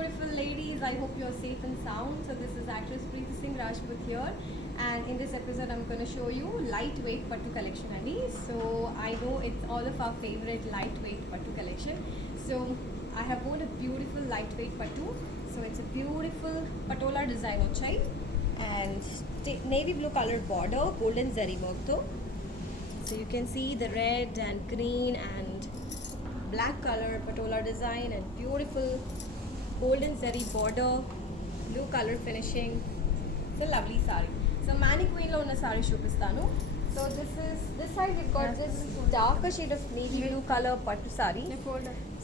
beautiful ladies. I hope you're safe and sound. So this is actress Preeti Singh Rajput here, and in this episode I'm going to show you lightweight pattu collection, Andy. So I know it's all of our favorite lightweight pattu collection. So I have bought a beautiful lightweight pattu. So it's a beautiful patola design ochai, and navy blue colored border, golden zari work though. So you can see the red and green and black color patola design and beautiful golden zari border, blue color finishing. It's a lovely sari. So Mani Queen lo unna sari chupistanu. So this side we've got this darker shade of navy blue color pattu sari.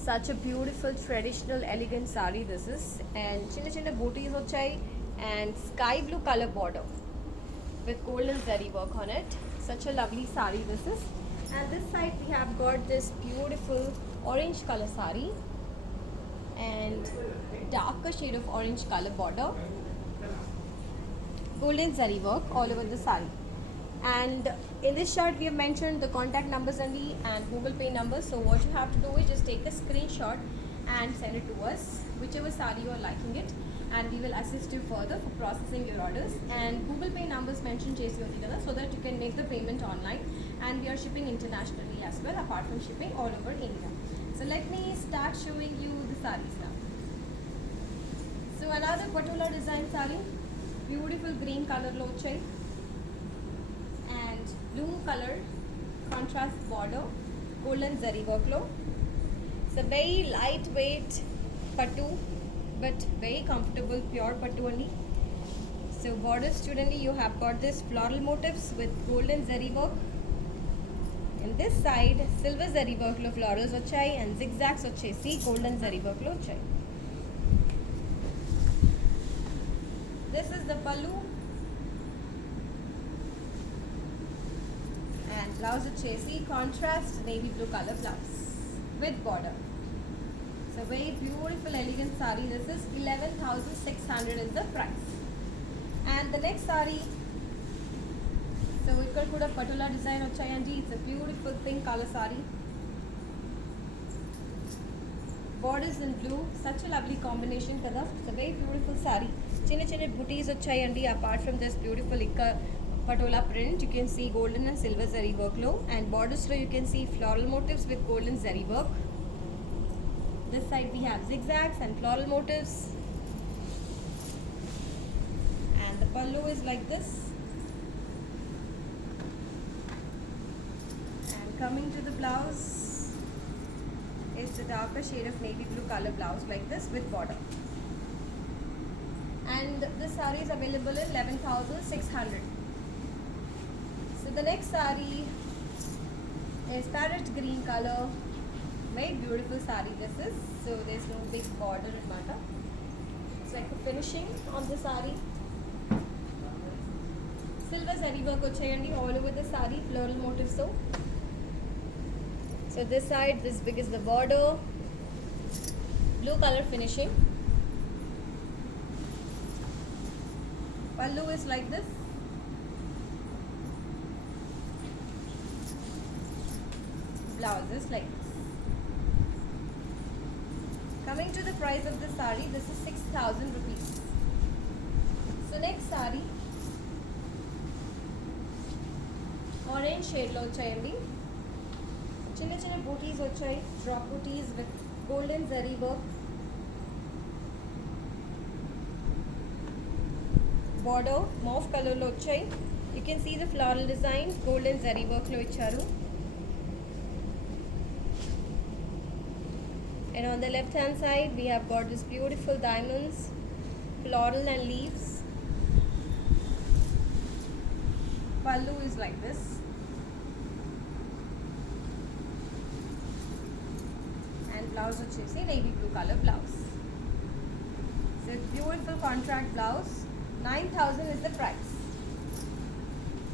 Such a beautiful traditional elegant sari this is, and chinna chinna booties vachai and sky blue color border with golden zari work on it. Such a lovely sari this is. And this side we have got this beautiful orange color sari and darker shade of orange color border, golden zari work all over the sari. And in this chart we have mentioned the contact numbers only and Google Pay numbers. So what you have to do is just take a screenshot and send it to us, whichever sari you are liking it, and we will assist you further for processing your orders. And Google Pay numbers mentioned chesi hoti kada, so that you can make the payment online, and we are shipping internationally as well, apart from shipping all over India. So let me start showing you the sarees now. So another patola design saree, beautiful green color lo chai and blue color contrast border, golden zari work lo. It's a very lightweight pattu but very comfortable pure pattu only. So borders student, you have got this floral motifs with golden zari work. In this side silver zari work lo florals vachai and zigzags vachesi golden zari work lo vachai. This is the pallu and blouse vachesi contrast navy blue color blouse with border. So very beautiful elegant sari this is. 11,600 is the price. And the next sari, so ikkada kuda patola design vachayandi. It's a beautiful pink color sari, borders in blue, such a lovely combination kada. It's a very beautiful sari. Chinna chinna booties vachayandi. Apart from this beautiful ikka patola print, you can see golden and silver zari work lo, and borders lo you can see floral motifs with golden zari work. This side we have zigzags and floral motifs, and the pallu is like this. And coming to the blouse, it's a darker shade of navy blue color blouse like this with border. And this saree is available in 11,600. So the next saree is parrot green color. Very beautiful sari this is. So there's no big border in matter. It's like a finishing on the sari. Silver zari work vachayandi all over the sari, floral motifs so. So this side, this big is the border, blue color finishing. Pallu is like this. Blouse is like this. Coming to the price of the sari, this is 6,000 rupees. So next sari, orange shade lo vachayandi. Chinna chinna booties vachai, drop booties with golden zari work. Border mauve color lo vachai. You can see the floral design, golden zari work lo icharu. And on the left hand side we have got this beautiful diamonds, floral and leaves. Pallu is like this. And blouse vachesi navy blue color blouse. So it's beautiful contract blouse. 9,000 is the price.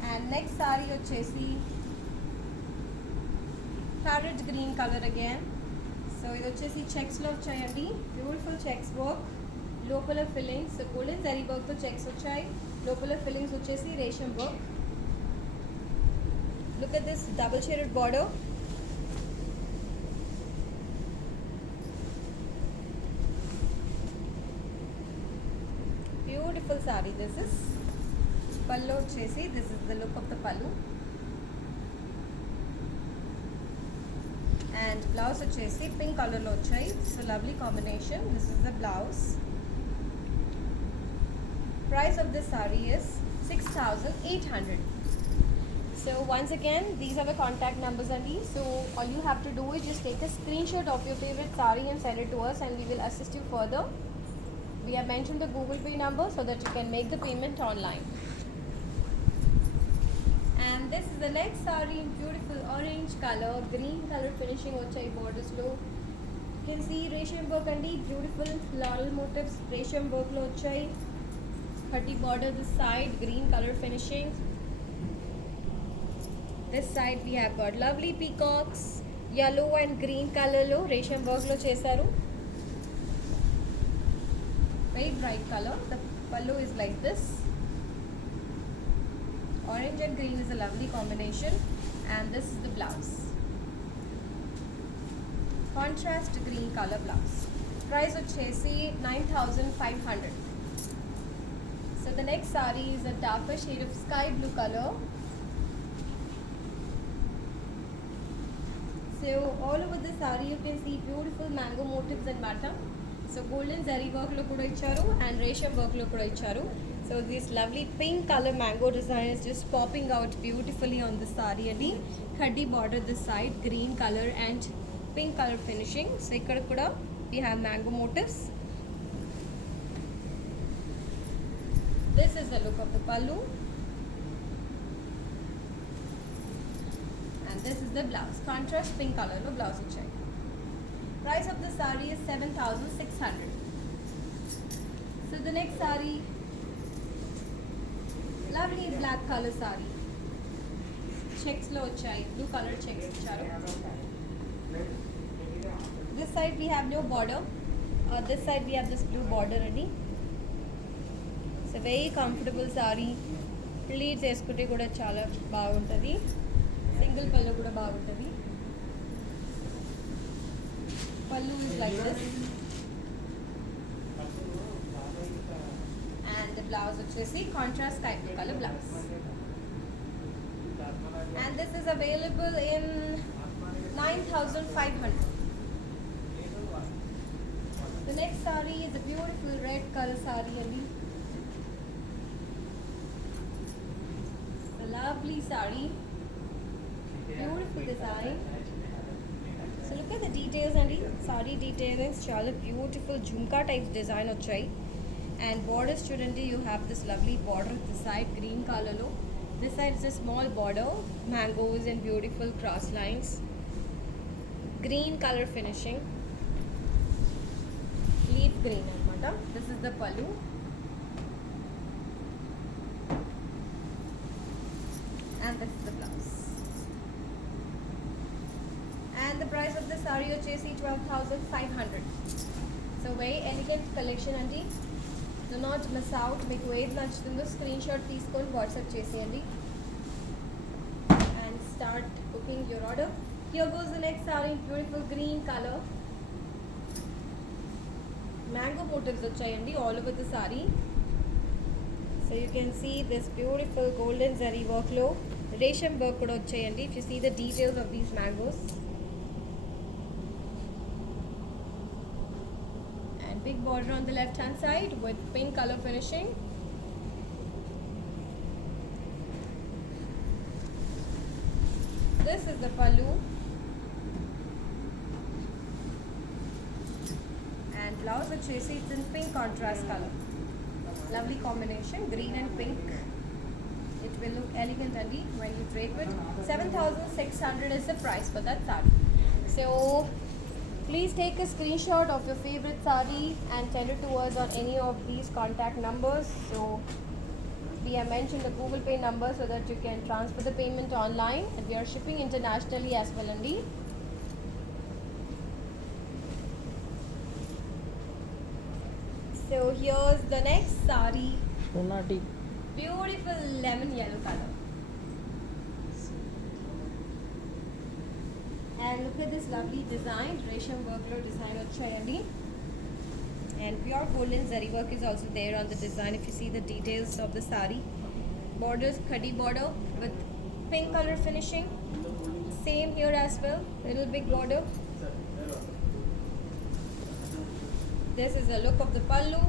And next saree vachesi parrot green color again. So ఇది వచ్చేసి checks లో వచ్చాయండి. Beautiful checks work, లోపల fillings golden zari work తో checks వచ్చాయి. లోపల fillings వచ్చేసి resham work. Look at this double shaded border. Beautiful sari. This is pallu వచ్చేసి this is the look of the pallu. And blouse వచ్చేసి పింక్ కలర్లో వచ్చాయి. So lovely combination. This is the blouse. Price of this saree is 6,800. So once again, these are the contact numbers only. So all you have to do is just take a screenshot of your favorite saree and send it to us, and we will assist you further. We have mentioned the Google Pay number so that you can make the payment online. And this is the next saree in beautiful orange color, green color finishing ochai borders lo. You can see resham work and beautiful floral motifs resham work lo ochai. 30 border this side, green color finishing. This side we have got lovely peacocks, yellow and green color lo resham work lo chesaru. Very bright color. The pallu is like this. Orange and green is a lovely combination, and this is the blouse. Contrast green color blouse. Price vachesi 9,500. So the next saree is a darker shade of sky blue color. So all over the saree you can see beautiful mango motifs and button. So golden zari work lo kuda icharu and resham work lo kuda icharu. So this lovely pink color mango design is just popping out beautifully on the saree. And khadi border this side, green color and pink color finishing. So ikkada kuda we have mango motifs. This is the look of the pallu, and this is the blouse. Contrast pink color lo blouse ichai. Price of the saree is 7,600. So the next saree, lovely black color saree. Checks lo vachai, blue color checks icharu. This side we have no border. This side we have this blue border already. It's a very comfortable saree. Pleats eskunte kuda chaala baaguntadi. Single pallu kuda baaguntadi. Pallu is like this. And the blouse vachesi contrast sky blue color blouse. And this is available in 9,500. The next saree is a beautiful red color saree ali. A lovely saree. Beautiful design. So look at the details and saree detailings. Chala beautiful jhumka type design vachai. And border student you have this lovely border at the side, green color lo. This side is a small border, mangoes and beautiful cross lines. Green color finishing. Leaf green anamata. This is the pallu. And this is the blouse. And the price of the saree vachesi 12,500. So very elegant collection andi. Do not miss out. Meeku edi nachutundo screenshot teeskoni WhatsApp cheseyandi and start booking your order. Here goes the next saree in beautiful green color. Mango motifs vachayandi all over the saree. So you can see this beautiful golden zari work lo resham work kuda vachayandi. If you see the details of these mangoes. Big border on the left hand side with pink color finishing. This is the pallu, and blouse vachesi it's in pink contrast color. Lovely combination, green and pink. It will look elegant and neat when you drape it. 7,600 is the price for that saree. So please take a screenshot of your favorite saree and send it to us on any of these contact numbers. So we have mentioned the Google Pay number so that you can transfer the payment online, and we are shipping internationally as well andi. So here's the next saree. Sonati. Beautiful lemon yellow color. And look at this lovely design. Resham work lo design vachayandi. And pure golden zari work is also there on the design. If you see the details of the sari, borders khadi border with pink color finishing. Same here as well, little big border. This is the look of the pallu,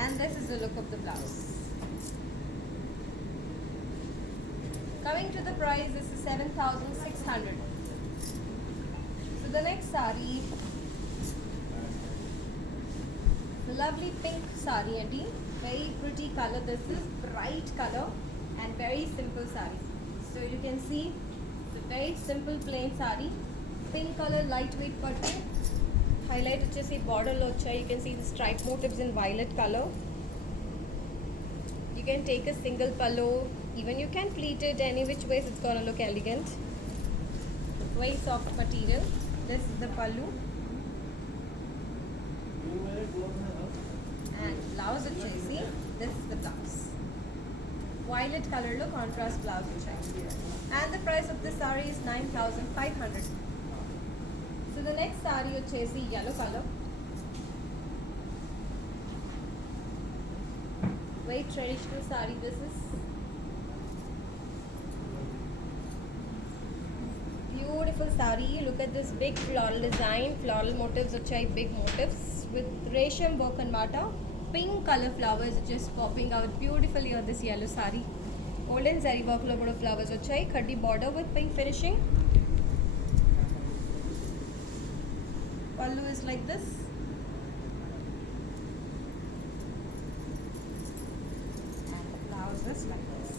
and this is the look of the blouse. Coming to the price, this is 7,600. So the next sari, the lovely pink sari, and very pretty color. This is bright color and very simple sari. So you can see the very simple plain sari, pink color, lightweight putty. Highlight వచ్చేసి border లో వచ్చాయి. You can see the stripe motifs in violet color. You can take a single pallu, even you can pleat it any which ways, it's gonna look elegant. Very soft material. This is the pallu. And blouse వచ్చేసి, this is the blouse. Violet color lo contrast blouse వచ్చాయి. And the price of this saree is 9,500. So the next saree వచ్చేసి yellow color. Very traditional saree this is. Beautiful saree. Look at this big floral design. Floral motifs వచ్చాయి, big motifs with resham work anamata. Pink color flowers just popping out beautifully on this yellow saree. Golden zari work lo kuda flowers వచ్చాయి. Khadi border with pink finishing. Pallu is like this. And the blouse is like this.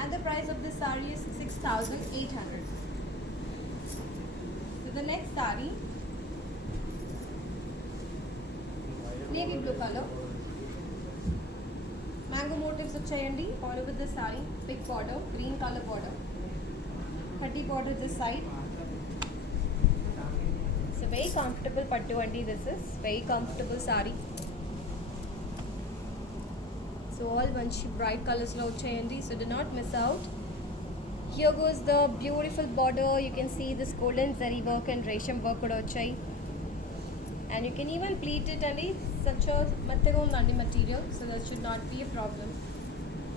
And the price of this saree is 6,800. So the next saree, navy blue color, mango motifs వచ్చాయండి all over the saree. Big border, green color border, khadi border this side. It's a very comfortable pattu andi. This is very comfortable saree. So all bunchy bright colors lo vachayandi, so do not miss out. Here goes the beautiful border. You can see this golden zari work and resham work kuda vachayi. And you can even pleat it andi. Such a mattega undandi material, so that should not be a problem.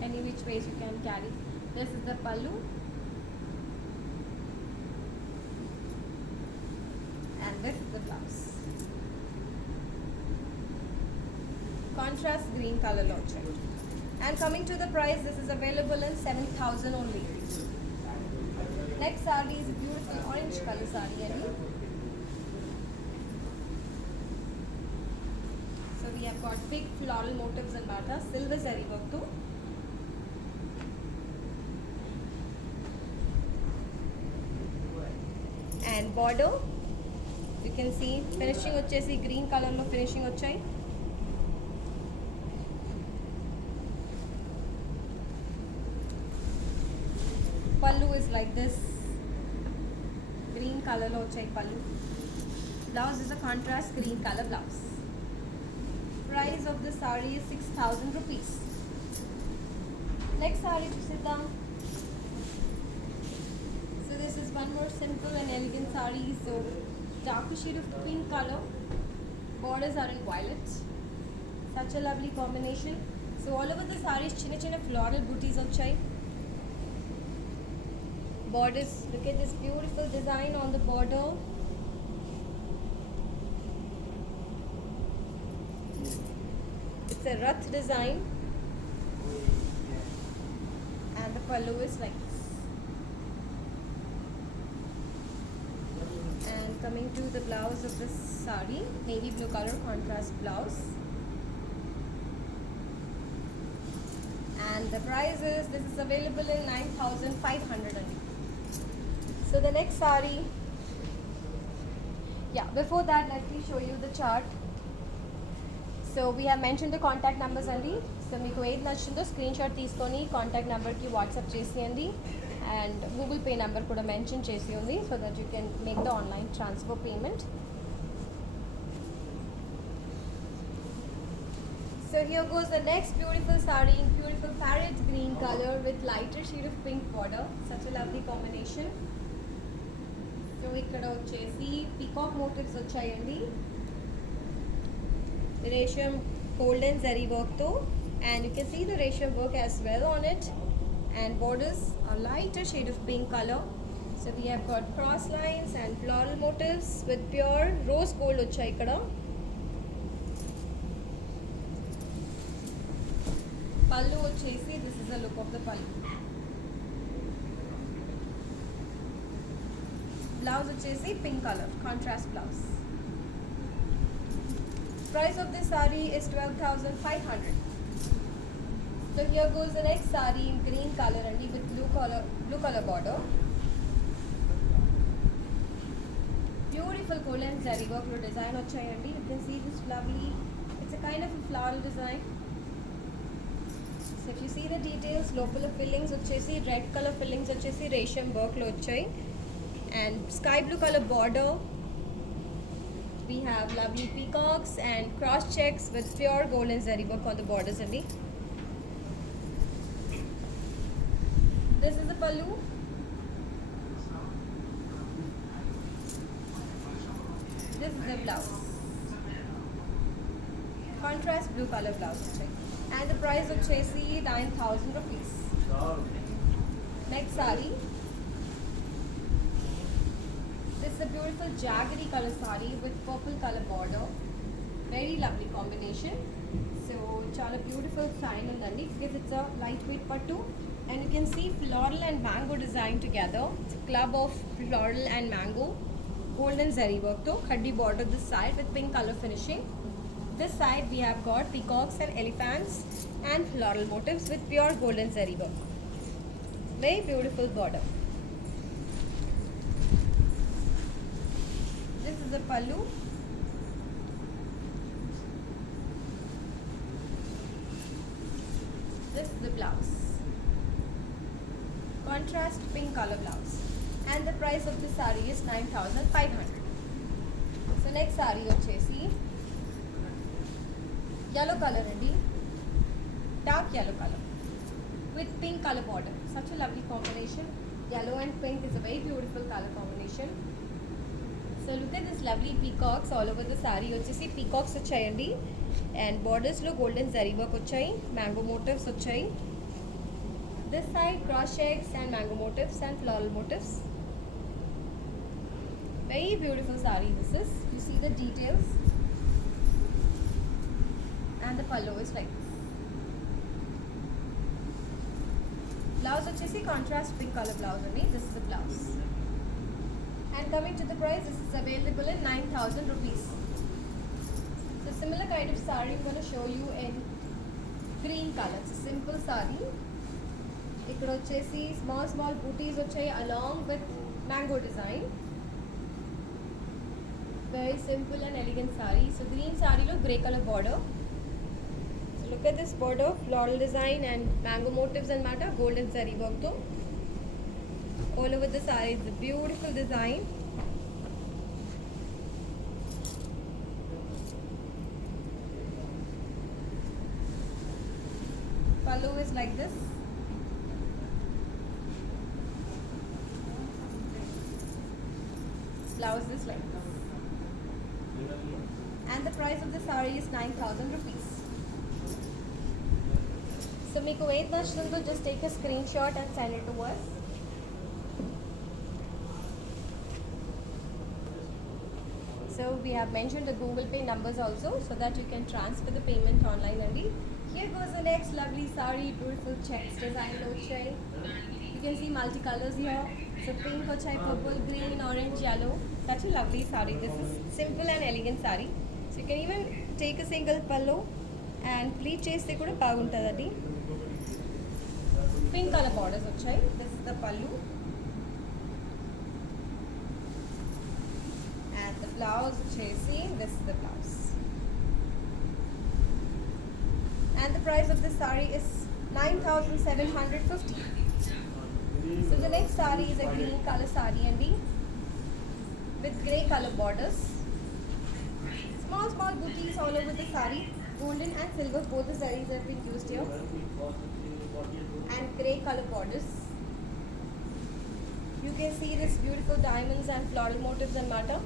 Any which ways you can carry. This is the pallu. And this is the blouse. Contrast green color lo vachayi. And coming to the price, this is available in 7,000 only. Next saree is a beautiful orange color saree. So we have got big floral motifs and bata, silver zari work too. And border, you can see finishing వచ్చేసి green color lo finishing వచ్చాయి. Pallu is like this, green color lo vachai pallu. Blouse is a contrast green color blouse. Price of this saree is 6,000 rupees. Next saree chusidam. So this is one more simple and elegant saree. So dark shade of pink color, borders are in violet. Such a lovely combination. So all over the saree chinna chinna floral booties vachai. Borders, look at this beautiful design on the border. It's a rath design. And the pallu is like this. And coming to the blouse of this saree, navy blue color contrast blouse. And the price is, this is available in 9,500 only. So the next saree, before that let me show you the chart. So we have mentioned the contact numbers andi. So meeku ఏది నచ్చిందో screen shot తీసుకొని contact నెంబర్కి WhatsApp చేసేయండి. And Google pay number కూడా mention చేసి ఉంది, so that you can make the online transfer payment. So So here goes the next beautiful sari in beautiful parrot green color with lighter shade of pink border. Such a lovely combination. So ఇక్కడ వచ్చేసి peacock motifs వచ్చాయండి. Resham golden zari work తో, and you can see the resham work as well on it, and borders are lighter shade of pink color. So we have got cross lines and floral motifs with pure rose gold వచ్చాయి ఇక్కడ. Pallu వచ్చేసి this is the look of the pallu. Blouse వచ్చేసి pink color contrast blouse. Price of this saree is 12,500. So here goes the next saree in green color and with blue color border. Beautiful golden zari work lo design vachayandi. You can see this lovely. It's a kind of a floral design. So if you see the details, lopala fillings vachesi red color fillings vachesi resham work lo vachayi, and sky blue color border. We have lovely peacocks and cross checks with pure golden zari work on the borders only. This is the pallu. This is the blouse. Contrast blue color blouse. And the price of Chesi 9,000 rupees. Next saree. This is a beautiful jaggery color saree with purple color border. Very lovely combination. So chala beautiful sign undandi because it's a lightweight pattu, and you can see floral and mango design together. It's a club of floral and mango. Golden zari work though, khaddi border this side with pink color finishing. This side we have got peacocks and elephants and floral motifs with pure golden zari work. Very beautiful border. This is the pallu. This is the blouse. Contrast pink color blouse. And the price of this saree is 9,500. So next saree vachesi yellow color andi, dark yellow color with pink color border. Such a lovely combination. Yellow and pink is a very beautiful color combination. So look at this lovely peacocks all over the saree. Vachesi peacocks vachayandi, and borders lo golden zari work vachayi, mango motifs vachayi. This side cross checks and mango motifs and floral motifs. Very beautiful saree this is. You see the details. And the pallu is like this. Blouse vachesi contrast pink color blouse only. This is the blouse. And coming to the price, this is available in 9,000 rupees. So similar kind of saree I'm going to show you in green color. It's a simple saree. ఇక్కడ వచ్చేసి small booties వచ్చాయి along with mango design. Very simple and elegant saree. So green saree lo grey color border. So look at this border, floral design and mango motifs and matter, golden zari work though. All over the saree, it's a beautiful design. Pallu is like this. Blouse is like this. And the price of the saree is 9,000 rupees. So meeku ఏది నచ్చుతుందో just take a screenshot and send it to us. So we have mentioned the Google Pay numbers also, so that you can transfer the payment online only. Here goes the next lovely saree, beautiful checks design ochai. You can see multicolors here. So pink ochai, purple, green, orange, yellow. Such a lovely saree. This is simple and elegant saree. So you can even take a single pallu and pleat cheste kuda baaguntadadi. Pink color borders ochai. This is the pallu. And the blouse chesi, this is the blouse. And the price of this saree is 9,750. So the next saree is a green color saree and with grey color borders. Small booties all over the saree. Golden and silver, both the sarees have been used here. And grey color borders. You can see this beautiful diamonds and floral motifs and matter.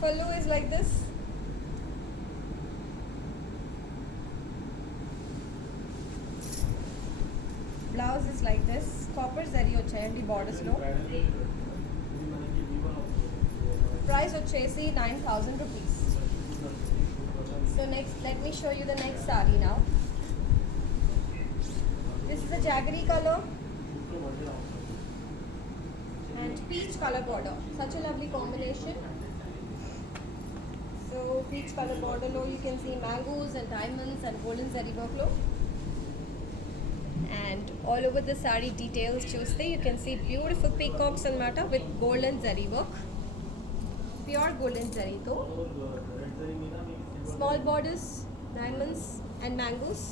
Pallu is like this. Blouse is like this. Copper zari వచ్చాయండి borders లో. Price వచ్చేసి 9,000 rupees. So next, let me show you the next saree now. This is a jaggery color and peach color border. Such a lovely combination. So peach color border low, you can see mangoes and diamonds and golden zari work low. And all over the saree details chuste, you can see beautiful peacocks and matter with golden zari work. Pure golden zari though. Small borders, diamonds and mangoes.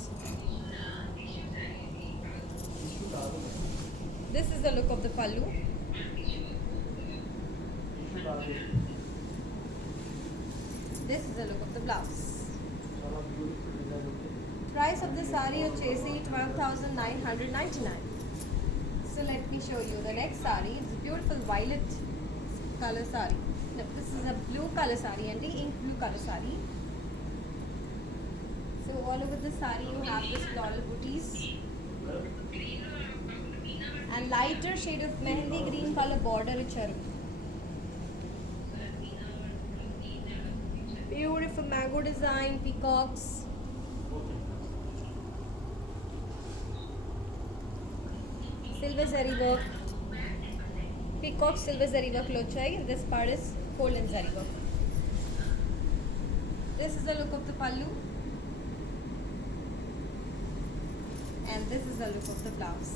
This is the look of the pallu. This is the look of the blouse. Price of the saree వచ్చేసి 12,999. So let me show you the next saree. It's a beautiful violet color saree. No, this is a blue color saree and the ink blue color saree. So all over the saree you have this floral booties and lighter shade of mehendi green color border icharu. Beautiful mango design, peacocks. Silver zari work. Peacock silver zari work lo chai. This part is golden zari work. This is the look of the pallu. And this is the look of the blouse.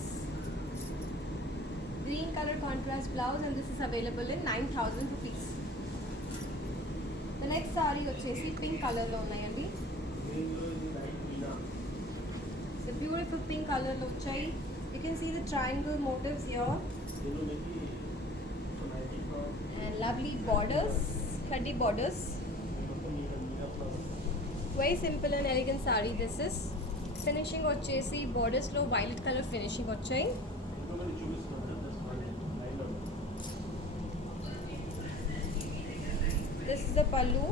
Green color contrast blouse and this is available in 9,000 rupees. The next saree వచ్చేసి pink color లో ఉన్నాయండి. It's a beautiful pink color లో వచ్చాయి. You can see the triangle motifs here. And lovely borders, heady borders. Very simple and elegant saree this is. Finishing వచ్చేసి borders లో violet color finishing వచ్చాయి. This is the pallu.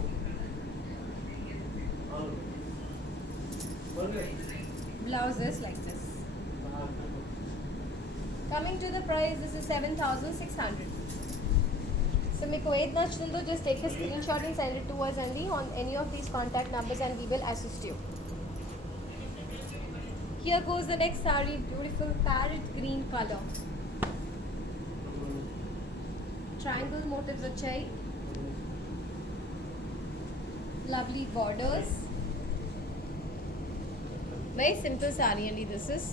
Blouse is like this. Coming to the price, this is 7,600. So మీకు ఏది నచ్చుతుందో just take a screenshot and send it to us and on any of these contact numbers and we will assist you. Here goes the next saree, beautiful parrot green color. Triangle motifs వచ్చాయి. Lovely borders. Very simple saree and this is.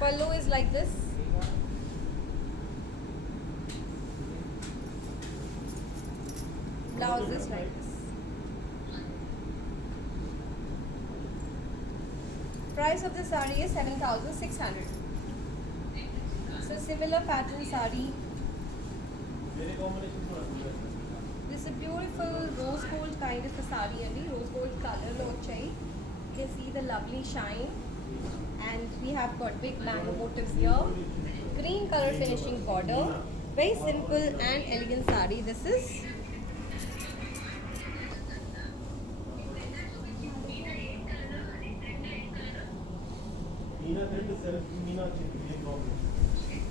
Pallu is like this. Blouse is like this. Price of the saree is 7,600. So similar pattern saree. This is a beautiful rose gold kind of a saree and rose gold color lo vachai. You can see the lovely shine and we have got big mango motifs here. Green color finishing border. Very simple and elegant saree this is.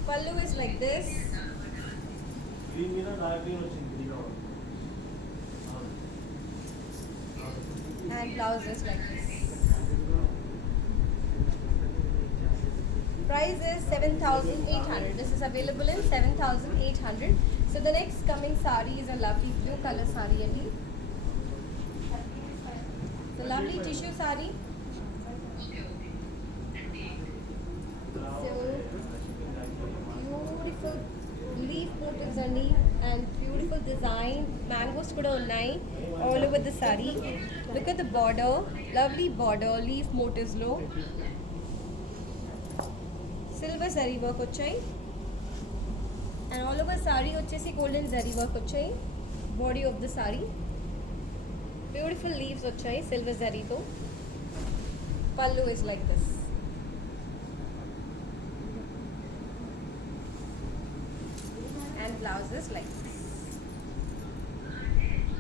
Pallu is like this. And blouse is like this. Price is 7,800. This is available in 7,800. So the next coming saree is a lovely blue color saree. The lovely tissue saree. So beautiful leaf motifs underneath. and beautiful design. Mangoes kuda unnai all over the saree. Look at the border, lovely border, leaf motifs lo. Silver zari work వచ్చాయి. And all over saree వచ్చేసి golden zari work వచ్చాయి. Body of the saree. Beautiful leaves వచ్చాయి silver zari తో. Pallu is like this. And blouses like this.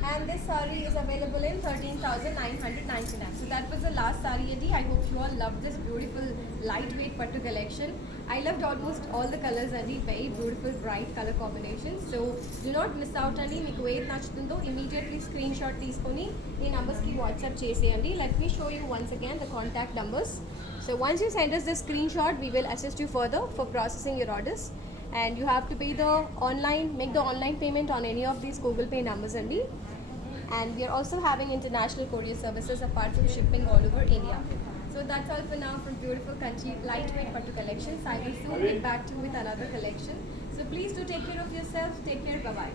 And this saree is available in 13,999. So that was the last saree, Adi. I hope you all loved this beautiful lightweight pattu collection. I loved almost all the colors, Adi. Very beautiful bright color combinations. So do not miss out, Adi. Meeku ఏది నచ్చుతుందో immediately screenshot తీసుకొని ఈ numbers కి WhatsApp చేసేయండి. Let me show you once again the contact numbers. So once you send us the screenshot, we will assist you further for processing your orders. And you have to pay the make the online payment on any of these Google Pay numbers only. And we are also having international courier services apart from shipping all over India. So that's all for now from beautiful country lightweight pattu collections. I will soon get back to you with another collection. So please do take care of yourself. Take care. Bye bye.